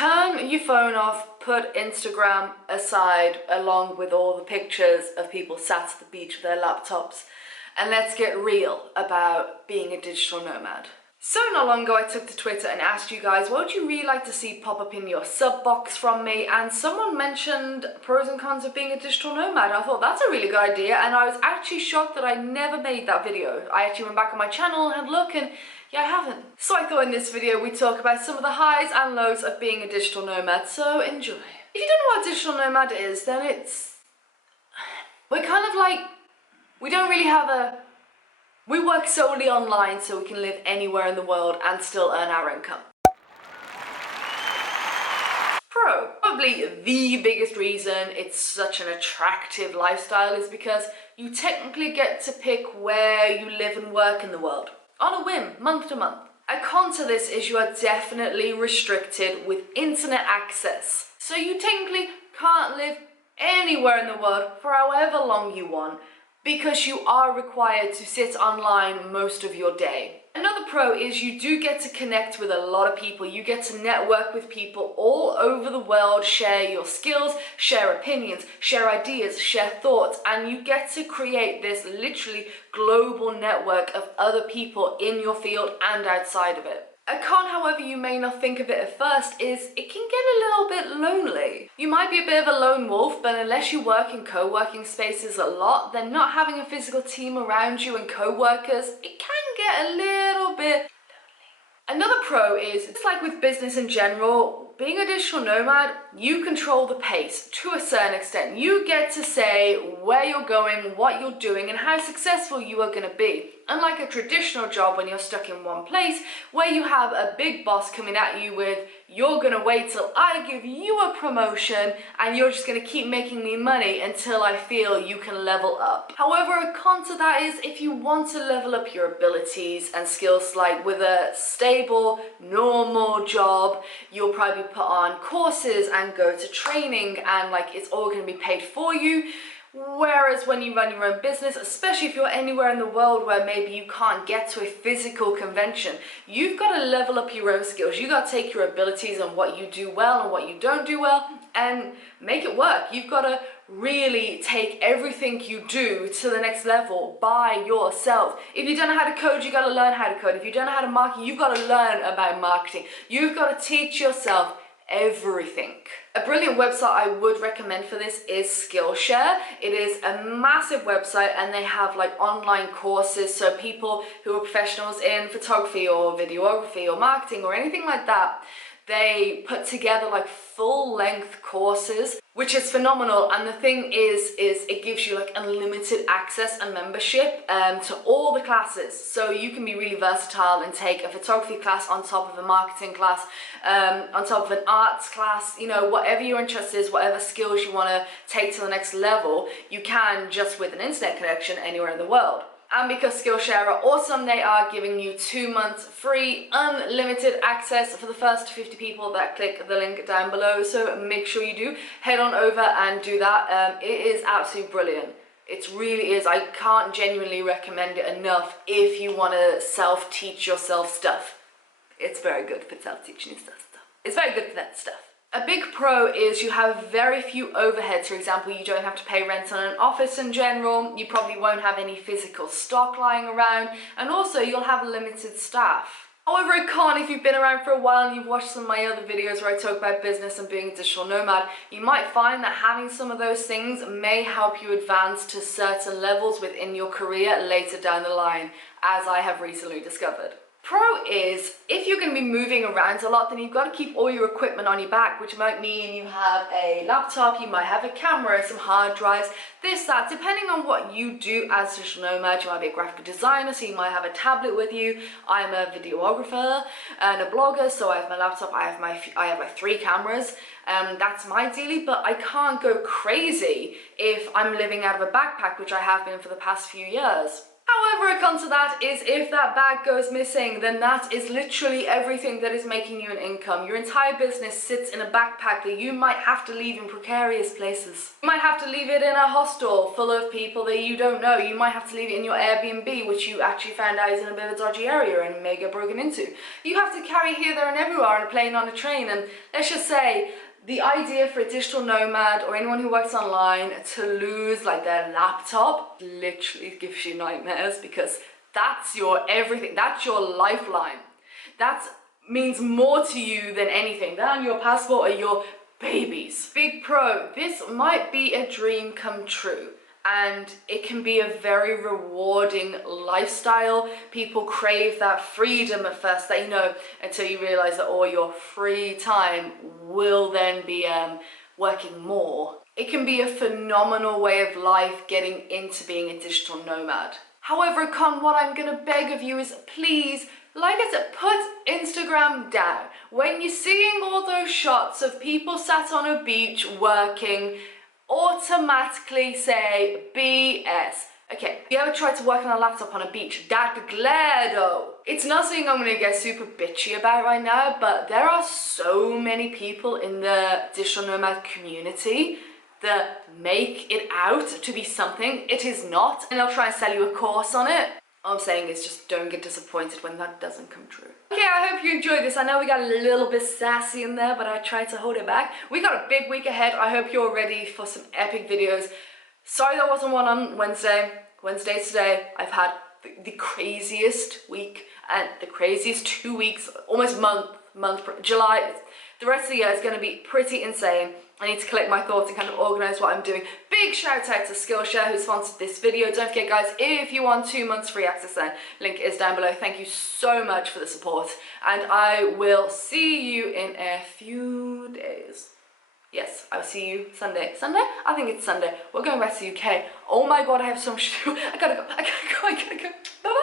Turn your phone off, put Instagram aside along with all the pictures of people sat at the beach with their laptops, and let's get real about being a digital nomad. So not long ago I took to Twitter and asked you guys what would you really like to see pop up in your sub box from me, and someone mentioned pros and cons of being a digital nomad. I thought that's a really good idea, and I was actually shocked that I never made that video. I actually went back on my channel and had a look, and yeah, I haven't. So I thought in this video we'd talk about some of the highs and lows of being a digital nomad, so enjoy. If you don't know what a digital nomad is, then we're kind of like, we work solely online so we can live anywhere in the world and still earn our income. Pro. Probably the biggest reason it's such an attractive lifestyle is because you technically get to pick where you live and work in the world, on a whim, month to month. A con to this is you are definitely restricted with internet access. So you technically can't live anywhere in the world for however long you want, because you are required to sit online most of your day. Another pro is you do get to connect with a lot of people. You get to network with people all over the world, share your skills, share opinions, share ideas, share thoughts, and you get to create this literally global network of other people in your field and outside of it. A con, however, you may not think of it at first, is it can get a little bit lonely. You might be a bit of a lone wolf, but unless you work in co-working spaces a lot, then not having a physical team around you and co-workers, it can get a little bit lonely. Another pro is, just like with business in general, being a digital nomad, you control the pace to a certain extent. You get to say where you're going, what you're doing, and how successful you are going to be. Unlike a traditional job when you're stuck in one place, where you have a big boss coming at you with, you're going to wait till I give you a promotion and you're just going to keep making me money until I feel you can level up. However, a con to that is if you want to level up your abilities and skills, like with a stable, normal job, you'll probably put on courses and go to training, and like it's all going to be paid for you. Whereas when you run your own business, especially if you're anywhere in the world where maybe you can't get to a physical convention, you've got to level up your own skills. You've got to take your abilities and what you do well and what you don't do well and make it work. You've got to really take everything you do to the next level by yourself. If you don't know how to code, you've got to learn how to code. If you don't know how to market, you've got to learn about marketing. You've got to teach yourself everything. A brilliant website I would recommend for this is Skillshare. It is a massive website and they have like online courses, so people who are professionals in photography or videography or marketing or anything like that, they put together like full-length courses, which is phenomenal. And the thing is it gives you like unlimited access and membership to all the classes. So you can be really versatile and take a photography class on top of a marketing class, on top of an arts class, you know, whatever your interest is, whatever skills you want to take to the next level, you can just with an internet connection anywhere in the world. And because Skillshare are awesome, they are giving you 2 months free, unlimited access for the first 50 people that click the link down below. So make sure you do head on over and do that. It is absolutely brilliant. It really is. I can't genuinely recommend it enough if you want to self-teach yourself stuff. It's very good for self-teaching yourself stuff. It's very good for that stuff. A big pro is you have very few overheads. For example, you don't have to pay rent on an office in general, you probably won't have any physical stock lying around, and also you'll have limited staff. However, a con, if you've been around for a while and you've watched some of my other videos where I talk about business and being a digital nomad, you might find that having some of those things may help you advance to certain levels within your career later down the line, as I have recently discovered. Pro is, if you're going to be moving around a lot, then you've got to keep all your equipment on your back, which might mean you have a laptop, you might have a camera, some hard drives, this, that, depending on what you do as a digital nomad. You might be a graphic designer, so you might have a tablet with you. I'm a videographer and a blogger, so I have my laptop, I have like 3 cameras. That's my daily, but I can't go crazy if I'm living out of a backpack, which I have been for the past few years. However, a con to that is if that bag goes missing, then that is literally everything that is making you an income. Your entire business sits in a backpack that you might have to leave in precarious places. You might have to leave it in a hostel full of people that you don't know. You might have to leave it in your Airbnb, which you actually found out is in a bit of a dodgy area and may get broken into. You have to carry here, there and everywhere on a plane, on a train, and let's just say, the idea for a digital nomad or anyone who works online to lose like their laptop literally gives you nightmares, because that's your everything, that's your lifeline. That means more to you than anything. That and your passport are your babies. Big pro, this might be a dream come true. And it can be a very rewarding lifestyle. People crave that freedom at first, that, you know, until you realize that all your free time will then be working more. It can be a phenomenal way of life getting into being a digital nomad. However, Con, what I'm gonna beg of you is please, like I said, put Instagram down. When you're seeing all those shots of people sat on a beach working, automatically say BS. Okay, you ever tried to work on a laptop on a beach? That glare though. It's not something I'm gonna get super bitchy about right now, but there are so many people in the digital nomad community that make it out to be something it is not, and they'll try and sell you a course on it. All I'm saying is just don't get disappointed when that doesn't come true. Okay, I hope you enjoyed this. I know we got a little bit sassy in there, but I tried to hold it back. We got a big week ahead. I hope you're ready for some epic videos. Sorry there wasn't one on Wednesday. Wednesday today. I've had the craziest week and the craziest 2 weeks, almost July. The rest of the year is going to be pretty insane. I need to collect my thoughts and kind of organize what I'm doing. Big shout out to Skillshare who sponsored this video. Don't forget guys, if you want 2 months free access then, link is down below. Thank you so much for the support, and I will see you in a few days. Yes, I'll see you Sunday. Sunday? I think it's Sunday. We're going back to the UK. Oh my god, I have so much to do. I gotta go. Bye bye.